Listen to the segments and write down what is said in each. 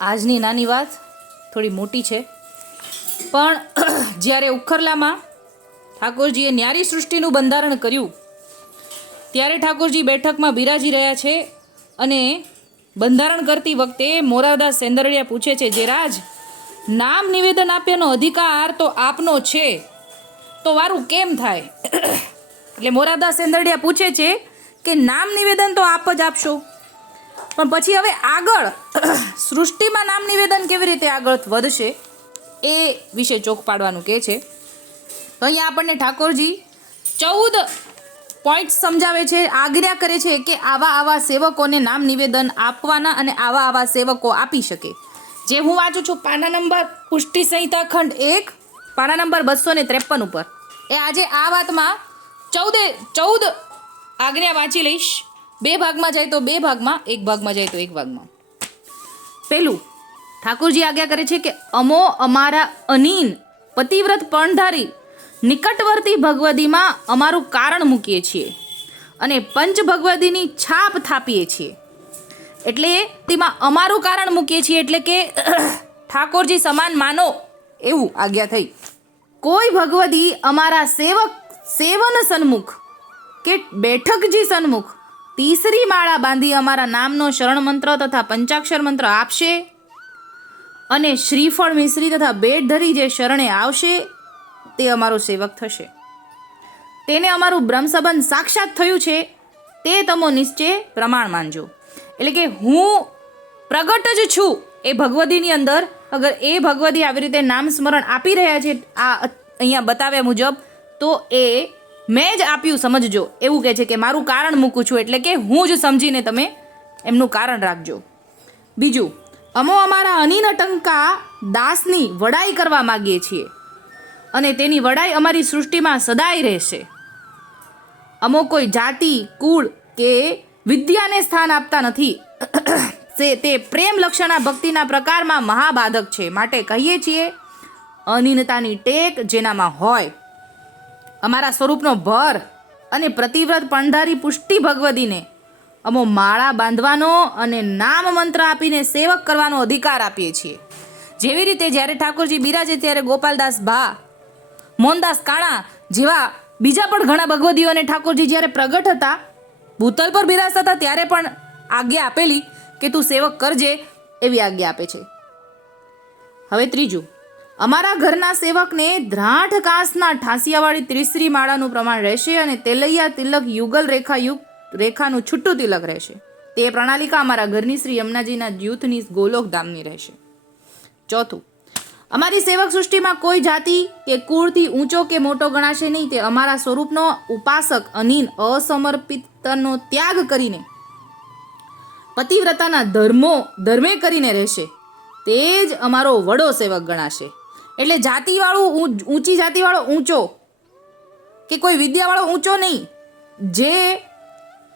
આજની નાની વાત થોડી મોટી છે. પણ જ્યારે ઉખરલામાં ઠાકોરજીએ ન્યારી સૃષ્ટિનું બંધારણ કર્યું, ત્યારે ઠાકોરજી બેઠકમાં બિરાજી રહ્યા છે અને બંધારણ કરતી વખતે મોરારદાસ સેંદરડિયા પૂછે છે, જે રાજ, નામ નિવેદન આપ્યાનો અધિકાર તો આપનો છે, તો વારું કેમ થાય? એટલે મોરારદાસ સેંદરડિયા પૂછે છે કે, નામ નિવેદન તો આપ જ આપશો. પણ પછી હવે આગળ સૃષ્ટિમાં નામ નિવેદન કેવી રીતે આગળ વધશે એ વિશે ચોખ પાડવાનું કહે છે. તો અહીંયા આપણને ઠાકોરજી ચૌદ પોઈન્ટ સમજાવે છે, આજ્ઞા કરે છે કે આવા આવા સેવકોને નામ નિવેદન આપવાના અને આવા આવા સેવકો આપી શકે. જે હું વાંચું છું, પાના નંબર પુષ્ટિ સંહિતા ખંડ એક, પાના નંબર બસો ને ત્રેપન ઉપર. એ આજે આ વાતમાં ચૌદે, ચૌદ આજ્ઞા વાંચી લઈશ. બે ભાગમાં જાય તો બે ભાગમાં, એક ભાગમાં જાય તો એક ભાગમાં. પહેલું ઠાકોરજી આજ્ઞા કરે છે કે અમો અમારા અનીન પતિવ્રત પણધારી નિકટવર્તી ભગવદીમાં અમારું કારણ મૂકીએ છીએ અને પંચ ભગવદીની છાપ થાપીએ છીએ. એટલે તેમાં અમારું કારણ મૂકીએ છીએ એટલે કે ઠાકોરજી સમાન માનો એવું આજ્ઞા થઈ. કોઈ ભગવદી અમારા સેવક, સેવન સન્મુખ કે બેઠકજી સન્મુખ તીસરી માળા બાંધી અમારા નામનો શરણ મંત્ર તથા પંચાક્ષર મંત્ર આપશે અને શ્રીફળ મિશ્રી તથા બેટ ધરી જે શરણે આવશે, તે અમારો સેવક થશે. તેને અમારું બ્રહ્મસંબંધ સાક્ષાત થયું છે, તે તમો નિશ્ચય પ્રમાણ માનજો. એટલે કે હું પ્રગટ જ છું એ ભગવદીની અંદર. અગર એ ભગવદી આવી રીતે નામ સ્મરણ આપી રહ્યા છે, આ અહીંયા બતાવ્યા મુજબ, તો એ મેં જ આપ્યું, સમજજો. એવું કહે છે કે મારું કારણ મૂકું છું એટલે કે હું જ સમજીને તમે એમનું કારણ રાખજો. બીજું, અમો અમારા અનિન ટંકા દાસની વડાઈ કરવા માગીએ છીએ અને તેની વડાઈ અમારી સૃષ્ટિમાં સદાય રહેશે. અમો કોઈ જાતિ, કુળ કે વિદ્યાને સ્થાન આપતા નથી. તે પ્રેમ લક્ષણા ભક્તિના પ્રકારમાં મહાબાધક છે. માટે કહીએ છીએ, અનિનતાની ટેક જેનામાં હોય. અમારા સ્વરૂપનો ભર અને પ્રતિવ્રત પણધારી પુષ્ટિ ભગવદીને અમો માળા બાંધવાનો અને નામ મંત્ર આપીને સેવક કરવાનો અધિકાર આપીએ છીએ. જેવી રીતે જ્યારે ઠાકોરજી બિરાજે ત્યારે ગોપાલદાસ ભા મોહનદાસ કાણા જેવા બીજા પણ ઘણા ભગવદીઓને ઠાકોરજી જ્યારે પ્રગટ હતા, ભૂતલ પર બિરાજતા હતા ત્યારે પણ આજ્ઞા આપેલી કે તું સેવક કરજે એવી આજ્ઞા આપે છે. હવે ત્રીજું અમારા ઘરના સેવકને દ્રાઢ કાંસના ઠાંસિયાવાળી ત્રિશ્રી માળાનું પ્રમાણ રહેશે અને તેલૈયા તિલક યુગલ રેખા યુગ રેખાનું છૂટું તિલક રહેશે. તે પ્રણાલિકા અમારા ઘરની શ્રી યમુનાજીના ગોલોક ધામની રહેશે. ચોથું, અમારી સેવક સૃષ્ટિમાં કોઈ જાતિ કે કુળથી ઊંચો કે મોટો ગણાશે નહીં, તે અમારા સ્વરૂપનો ઉપાસક અનિન અસમર્પિતનો ત્યાગ કરીને, પતિવ્રતાના ધર્મો ધર્મે કરીને રહેશે. તે જ અમારો વડો સેવક ગણાશે. એટલે જાતિવાળું ઊંચી જાતિવાળો ઊંચો કે કોઈ વિદ્યાવાળો ઊંચો નહીં, જે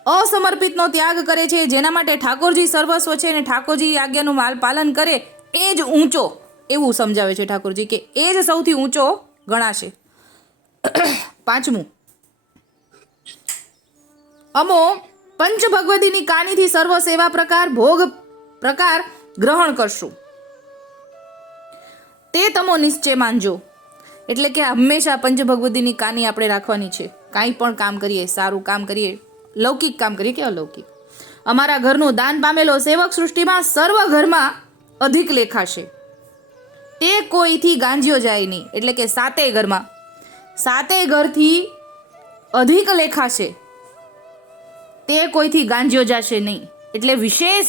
અસમર્પિતનો ત્યાગ કરે છે, જેના માટે ઠાકોરજી સર્વસ્વ છે અને ઠાકોરજી આજ્ઞાનું માલ પાલન કરે, એ જ ઊંચો એવું સમજાવે છે ઠાકોરજી કે એ જ સૌથી ઊંચો ગણાશે. પાંચમું. અમો પંચ ભગવતીની કાનીથી સર્વ સેવા પ્રકાર, ભોગ પ્રકાર ગ્રહણ કરશું. તે તમો નિશ્ચય માનજો. એટલે કે હંમેશા પંચ ભગવતીની કાની આપણે રાખવાની છે. કાંઈ પણ કામ કરીએ, સારું કામ કરીએ, લૌકિક કામ કરીએ કે અલૌકિક અમારા ઘરનું દાન પામેલો સેવક સૃષ્ટિમાં સર્વ ઘરમાં અધિક લેખાશે. તે કોઈથી ગાંજ્યો જાય નહીં. એટલે કે સાતેય ઘરમાં. સાતેય ઘરથી અધિક લેખાશે. તે કોઈથી ગાંજ્યો જશે નહીં. એટલે વિશેષ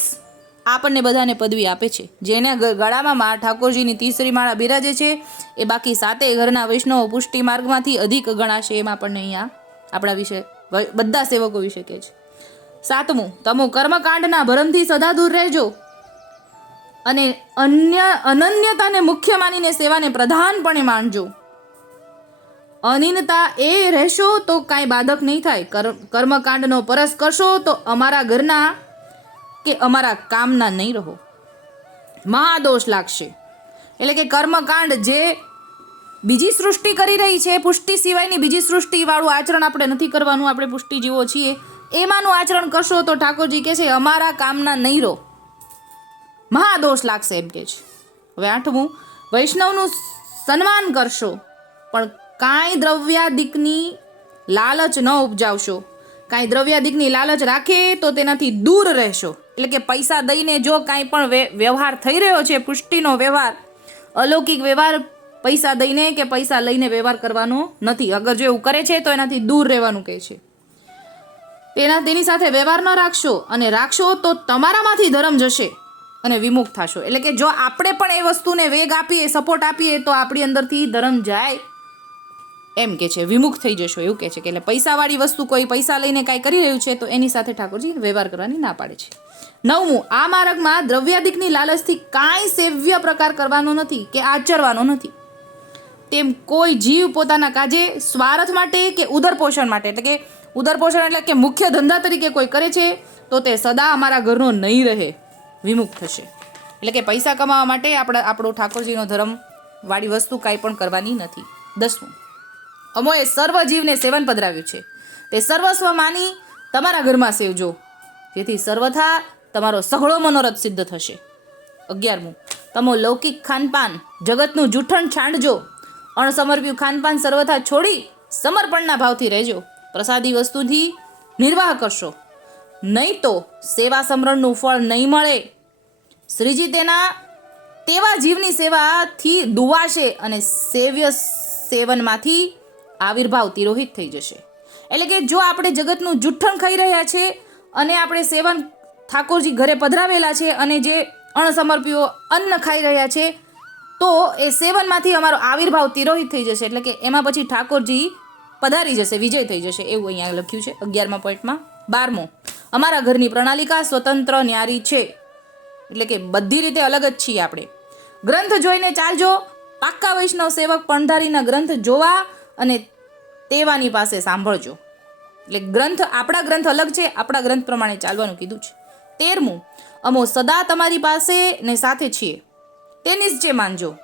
આપણને બધાને પદવી આપે છે. જેને ગળામાં મા, ઠાકોરજીની તીસરી માળા બિરાજે છે, એ બાકી સાતે ઘરના વૈષ્ણવ પુષ્ટિ માર્ગમાંથી અધિક ગણાશે એમ આપણને અહીંયા આપણા વિશે બધા સેવકો વિશે કહે છે. સાતમું, તમો કર્મકાંડના ભરમથી સદા દૂર રહેજો. અને અન્ય, અનન્યતાને મુખ્ય માનીને સેવાને પ્રધાનપણે માનજો. અનિનતા એ રહેશો તો કાંઈ બાધક નહીં થાય. કર્મ, કર્મકાંડનો પરસ કરશો તો અમારા ઘરના કે અમારા કામના નહીં રહો. મહાદોષ લાગશે. એટલે કે કર્મકાંડ જે બીજી સૃષ્ટિ કરી રહી છે, પુષ્ટિ સિવાયની બીજી સૃષ્ટિવાળું આચરણ આપણે નથી કરવાનું, આપણે પુષ્ટિ જીવો છીએ. એમાંનું આચરણ કરશો તો ઠાકોરજી કહે છે, અમારા કામના નહીં રહો. મહાદોષ લાગશે એમ કે છે. હવે આઠમું, વૈષ્ણવનું સન્માન કરશો, પણ કાંઈ દ્રવ્યાદિકની લાલચ ન ઉપજાવશો. કાંઈ દ્રવ્યાદિકની લાલચ રાખે તો તેનાથી દૂર રહેશો. એટલે કે પૈસા દઈને જો કાંઈ પણ વ્યવહાર થઈ રહ્યો છે, પુષ્ટિનો વ્યવહાર, અલૌકિક વ્યવહાર પૈસા દઈને કે પૈસા લઈને વ્યવહાર કરવાનો નથી. અગર જો એવું કરે છે, તો એનાથી દૂર રહેવાનું કહે છે. તેના તેની સાથે વ્યવહાર ન રાખશો અને રાખશો તો તમારામાંથી ધર્મ જશે અને વિમુખ થશો. એટલે કે જો આપણે પણ એ વસ્તુને વેગ આપીએ સપોર્ટ આપીએ, તો આપણી અંદરથી ધર્મ જાય. એમ કે છે, વિમુખ થઈ જશો એવું કે છે કે એટલે પૈસાવાળી વસ્તુ કોઈ પૈસા લઈને કાંઈ કરી રહ્યું છે, તો એની સાથે ઠાકોરજી વ્યવહાર કરવાની ના પાડે છે. નવમું, આ માર્ગમાં દ્રવ્યાધિકની લાલચથી કાંઈ સેવ્ય પ્રકાર કરવાનો નથી કે આચરવાનો નથી. તેમ કોઈ જીવ પોતાના કાજે સ્વાર્થ માટે કે ઉદર પોષણ માટે, એટલે કે ઉદર પોષણ એટલે કે મુખ્ય ધંધા તરીકે કોઈ કરે છે, તો તે સદા અમારા ઘરનો નહીં રહે, વિમુખ થશે. એટલે કે પૈસા કમાવા માટે આપણા આપણો ઠાકોરજીનો ધર્મ વાળી વસ્તુ કાંઈ પણ કરવાની નથી. દસમું અમોએ સર્વ જીવને સેવન પધરાવ્યું છે. તે સર્વસ્વ માની તમારા ઘરમાં સેવજો. જેથી સર્વથા તમારો સઘળો મનોરથ સિદ્ધ થશે. અગિયારમું. તમો લૌકિક ખાનપાન, જગતનું જૂઠણ છાંડજો. અણસમર્પ્યું ખાનપાન સર્વથા છોડી સમર્પણના ભાવથી રહેજો. પ્રસાદી વસ્તુથી નિર્વાહ કરશો. નહીં તો સેવા સમરણનું ફળ નહીં મળે. શ્રીજી તેના તેવા જીવની સેવાથી દુવાશે અને સેવ્ય સેવનમાંથી આવિર્ભાવ તિરોહિત થઈ જશે. એટલે કે જો આપણે જગતનું જુઠ્ઠણ ખાઈ રહ્યા છે અને આપણે સેવન ઠાકોરજી ઘરે પધરાવેલા છે અને જે અણસમર્પીઓ અન્ન ખાઈ રહ્યા છે, તો એ સેવનમાંથી અમારો આવિર્ભાવ તિરોહિત થઈ જશે. એટલે કે એમાં પછી ઠાકોરજી પધારી જશે, વિજય થઈ જશે. એવું અહીંયા લખ્યું છે અગિયારમાં પોઈન્ટમાં. બારમો, અમારા ઘરની પ્રણાલિકા સ્વતંત્ર ન્યારી છે. એટલે કે બધી રીતે અલગ જ છીએ આપણે. ગ્રંથ જોઈને ચાલજો. પાક્કા વૈષ્ણવ સેવક પણધારીના ગ્રંથ જોવા અને તેવાની પાસે સાંભળજો. એટલે ગ્રંથ, આપણા ગ્રંથ અલગ છે, આપણા ગ્રંથ પ્રમાણે ચાલવાનું કીધું છે. તેરમું, અમો સદા તમારી પાસે ને સાથે છીએ. તે નિશ્ચય માનજો.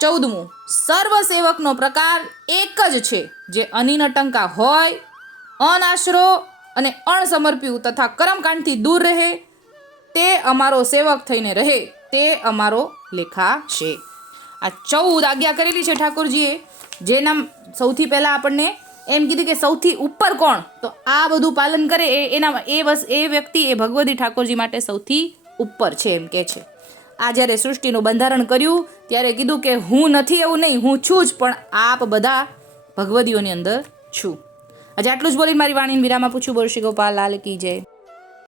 ચૌદમું સર્વ સેવકનો પ્રકાર એક જ છે, જે અનિનટંકા હોય, અનાશરો અને અણસમર્પ્યું તથા કર્મકાંડથી દૂર રહે. તે અમારો સેવક થઈને રહે, તે અમારો લેખા છે. આ ચૌદ આજ્ઞા કરેલી છે ઠાકોરજીએ. જેના સૌથી પહેલાં આપણને એમ કીધું કે સૌથી ઉપર કોણ? તો આ બધું પાલન કરે એ એના એ વસ, એ વ્યક્તિ એ ભગવતી ઠાકોરજી માટે સૌથી ઉપર છે એમ કે છે. આ જ્યારે સૃષ્ટિનું બંધારણ કર્યું, ત્યારે કીધું કે હું નથી એવું નહીં, હું છું જ, પણ આપ બધા ભગવદીઓની અંદર છું. આજે આટલું જ બોલીને મારી વાણીને વિરામાં પૂછું બોલ શ્રી ગોપાલ, લાલ કી જય.